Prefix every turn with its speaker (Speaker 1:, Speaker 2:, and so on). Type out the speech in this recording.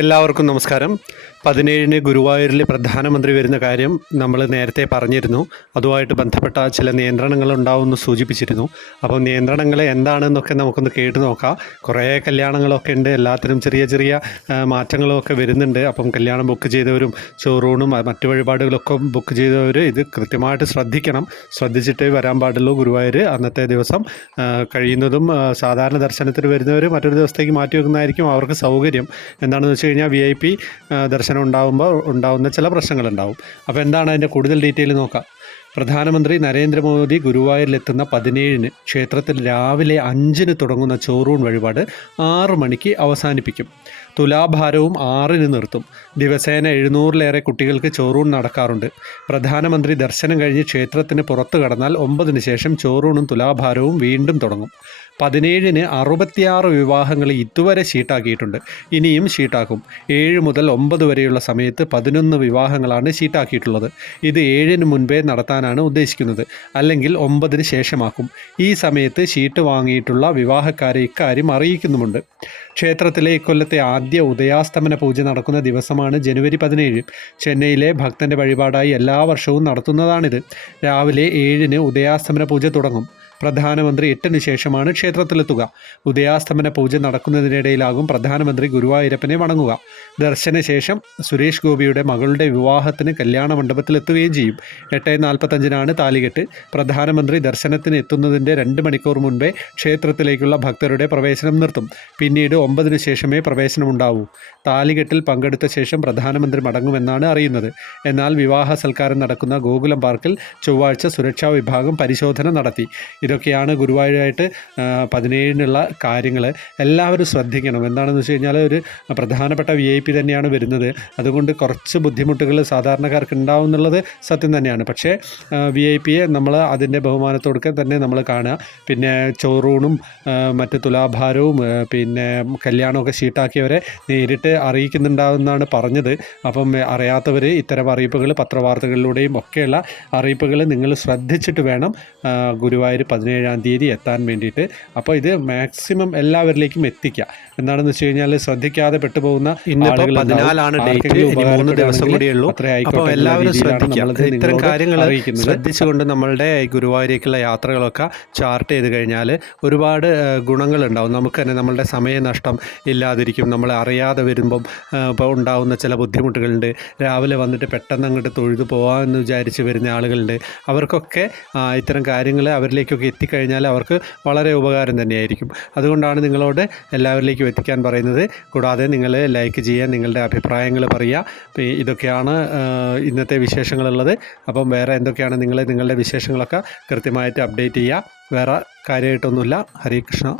Speaker 1: എല്ലാവർക്കും നമസ്കാരം. പതിനേഴിന് ഗുരുവായൂരിൽ പ്രധാനമന്ത്രി വരുന്ന കാര്യം നമ്മൾ നേരത്തെ പറഞ്ഞിരുന്നു. അതുമായിട്ട് ബന്ധപ്പെട്ട ചില നിയന്ത്രണങ്ങൾ ഉണ്ടാവുമെന്ന് സൂചിപ്പിച്ചിരുന്നു. അപ്പോൾ നിയന്ത്രണങ്ങൾ എന്താണെന്നൊക്കെ നമുക്കൊന്ന് കേട്ട് നോക്കാം. കുറേ കല്യാണങ്ങളൊക്കെ ഉണ്ട്. എല്ലാത്തിനും ചെറിയ ചെറിയ മാറ്റങ്ങളൊക്കെ വരുന്നുണ്ട്. അപ്പം കല്യാണം ബുക്ക് ചെയ്തവരും ചോറൂണും മറ്റു വഴിപാടുകളൊക്കെ ബുക്ക് ചെയ്തവർ ഇത് കൃത്യമായിട്ട് ശ്രദ്ധിക്കണം. ശ്രദ്ധിച്ചിട്ടേ വരാൻ പാടുള്ളൂ ഗുരുവായൂർ അന്നത്തെ ദിവസം കഴിയുന്നതും സാധാരണ ദർശനത്തിന് വരുന്നവർ മറ്റൊരു ദിവസത്തേക്ക് മാറ്റി വെക്കുന്നതായിരിക്കും അവർക്ക് സൗകര്യം. എന്താണെന്ന് വെച്ച് കഴിഞ്ഞാൽ വി ഐ പി ദർശനം ഉണ്ടാകുമ്പോൾ ഉണ്ടാകുന്ന ചില പ്രശ്നങ്ങളുണ്ടാവും. അപ്പോൾ എന്താണ് അതിന്റെ കൂടുതൽ ഡീറ്റെയിൽ നോക്കാം. പ്രധാനമന്ത്രി നരേന്ദ്രമോദി ഗുരുവായൂരിലെത്തുന്ന പതിനേഴിന് ക്ഷേത്രത്തിൽ രാവിലെ അഞ്ചിന് തുടങ്ങുന്ന ചോറൂൺ വഴിപാട് ആറ് മണിക്ക് അവസാനിപ്പിക്കും. തുലാഭാരവും ആറിന് നിർത്തും. ദിവസേന എഴുന്നൂറിലേറെ കുട്ടികൾക്ക് ചോറൂൺ നടക്കാറുണ്ട്. പ്രധാനമന്ത്രി ദർശനം കഴിഞ്ഞ് ക്ഷേത്രത്തിന് പുറത്തു കടന്നാൽ ഒമ്പതിന് ശേഷം ചോറൂണും തുലാഭാരവും വീണ്ടും തുടങ്ങും. പതിനേഴിന് അറുപത്തിയാറ് വിവാഹങ്ങൾ ഇതുവരെ ഷീട്ടാക്കിയിട്ടുണ്ട്. ഇനിയും ഷീട്ടാക്കും. ഏഴ് മുതൽ ഒമ്പത് വരെയുള്ള സമയത്ത് പതിനൊന്ന് വിവാഹങ്ങളാണ് ഷീട്ടാക്കിയിട്ടുള്ളത്. ഇത് ഏഴിന് മുൻപേ നടത്താനാണ് ഉദ്ദേശിക്കുന്നത്. അല്ലെങ്കിൽ ഒമ്പതിന് ശേഷമാക്കും. ഈ സമയത്ത് ഷീട്ട് വാങ്ങിയിട്ടുള്ള വിവാഹക്കാരെ ഇക്കാര്യം അറിയിക്കുന്നുമുണ്ട്. ക്ഷേത്രത്തിലെ ഇക്കൊല്ലത്തെ ആദ്യ ഉദയാസ്തമന പൂജ നടക്കുന്ന ദിവസമാണ് ജനുവരി പതിനേഴ്. ചെന്നൈയിലെ ഭക്തന്റെ വഴിപാടായി എല്ലാ വർഷവും നടത്തുന്നതാണിത്. രാവിലെ ഏഴിന് ഉദയാസ്തമന പൂജ തുടങ്ങും. പ്രധാനമന്ത്രി എട്ടിന് ശേഷമാണ് ക്ഷേത്രത്തിലെത്തുക. ഉദയാസ്തമന പൂജ നടക്കുന്നതിനിടയിലാകും പ്രധാനമന്ത്രി ഗുരുവായൂരപ്പനെ വണങ്ങുക. ദർശനശേഷം സുരേഷ് ഗോപിയുടെ മകളുടെ വിവാഹത്തിന് കല്യാണ മണ്ഡപത്തിലെത്തുകയും ചെയ്യും. എട്ട് നാൽപ്പത്തഞ്ചിനാണ് താലികെട്ട്. പ്രധാനമന്ത്രി ദർശനത്തിന് എത്തുന്നതിന്റെ രണ്ട് മണിക്കൂർ മുൻപേ ക്ഷേത്രത്തിലേക്കുള്ള ഭക്തരുടെ പ്രവേശനം നിർത്തും. പിന്നീട് ഒമ്പതിന് ശേഷമേ പ്രവേശനമുണ്ടാവൂ. താലികെട്ടിൽ പങ്കെടുത്ത ശേഷം പ്രധാനമന്ത്രി മടങ്ങുമെന്നാണ് അറിയുന്നത്. എന്നാൽ വിവാഹ സൽക്കാരം നടക്കുന്ന ഗോകുലം പാർക്കിൽ ചൊവ്വാഴ്ച സുരക്ഷാ വിഭാഗം പരിശോധന നടത്തി. ഇതൊക്കെയാണ് ഗുരുവായൂരായിട്ട് പതിനേഴിനുള്ള കാര്യങ്ങൾ എല്ലാവരും ശ്രദ്ധിക്കണം. എന്താണെന്ന് വെച്ച് കഴിഞ്ഞാൽ ഒരു പ്രധാനപ്പെട്ട വി ഐ പി തന്നെയാണ് വരുന്നത്. അതുകൊണ്ട് കുറച്ച് ബുദ്ധിമുട്ടുകൾ സാധാരണക്കാർക്ക് ഉണ്ടാവും എന്നുള്ളത് സത്യം തന്നെയാണ്. പക്ഷേ വി ഐ പിയെ നമ്മൾ അതിന്റെ ബഹുമാനത്തോടൊക്കെ തന്നെ നമ്മൾ കാണുക. പിന്നെ ചോറൂണും മറ്റ് തുലാഭാരവും പിന്നെ കല്യാണമൊക്കെ ഷീട്ടാക്കിയവരെ നേരിട്ട് അറിയിക്കുന്നുണ്ടാവുമെന്നാണ് പറഞ്ഞത്. അപ്പം അറിയാത്തവർ ഇത്തരം അറിയിപ്പുകൾ പത്രവാർത്തകളിലൂടെയും ഒക്കെയുള്ള അറിയിപ്പുകൾ നിങ്ങൾ ശ്രദ്ധിച്ചിട്ട് വേണം ഗുരുവായൂർ പതിനേഴാം തീയതി എത്താൻ വേണ്ടിയിട്ട്. അപ്പോൾ ഇത് മാക്സിമം എല്ലാവരിലേക്കും എത്തിക്കുക എന്താണെന്ന് വെച്ച് കഴിഞ്ഞാൽ ശ്രദ്ധിക്കാതെ പെട്ടുപോകുന്ന.
Speaker 2: പതിനാലാണ് ഡേറ്റ് മൂന്ന് ദിവസം
Speaker 1: ഉപകാരപ്പെടുകയാണെങ്കിൽ
Speaker 2: കൂടിയേ ഉള്ളൂ. അപ്പോൾ എല്ലാവരും ഇത്തരം കാര്യങ്ങൾ ശ്രദ്ധിച്ചുകൊണ്ട് നമ്മളുടെ ഗുരുവായൂരേക്കുള്ള യാത്രകളൊക്കെ ചാർട്ട് ചെയ്ത് കഴിഞ്ഞാൽ ഒരുപാട് ഗുണങ്ങളുണ്ടാവും. നമുക്ക് തന്നെ നമ്മളുടെ സമയനഷ്ടം ഇല്ലാതിരിക്കും. നമ്മൾ അറിയാതെ വരുമ്പം ഇപ്പോൾ ഉണ്ടാകുന്ന ചില ബുദ്ധിമുട്ടുകളുണ്ട്. രാവിലെ വന്നിട്ട് പെട്ടെന്ന് അങ്ങോട്ട് തൊഴുതു പോകാമെന്ന് വിചാരിച്ച് വരുന്ന ആളുകളുണ്ട്. അവർക്കൊക്കെ ഇത്തരം കാര്യങ്ങൾ അവരിലേക്കൊക്കെ എത്തിക്കഴിഞ്ഞാൽ അവർക്ക് വളരെ ഉപകാരം തന്നെയായിരിക്കും. അതുകൊണ്ടാണ് നിങ്ങളോട് എല്ലാവരിലേക്കും എത്തിക്കാൻ പറയുന്നത്. കൂടാതെ നിങ്ങൾ ലൈക്ക് ചെയ്യുക നിങ്ങളുടെ അഭിപ്രായങ്ങൾ പറയുക. ഇതൊക്കെയാണ് ഇന്നത്തെ വിശേഷങ്ങളുള്ളത്. അപ്പം വേറെ എന്തൊക്കെയാണ് നിങ്ങൾ നിങ്ങളുടെ വിശേഷങ്ങളൊക്കെ കൃത്യമായിട്ട് അപ്ഡേറ്റ് ചെയ്യുക. വേറെ കാര്യമായിട്ടൊന്നുമില്ല. ഹരേ കൃഷ്ണ.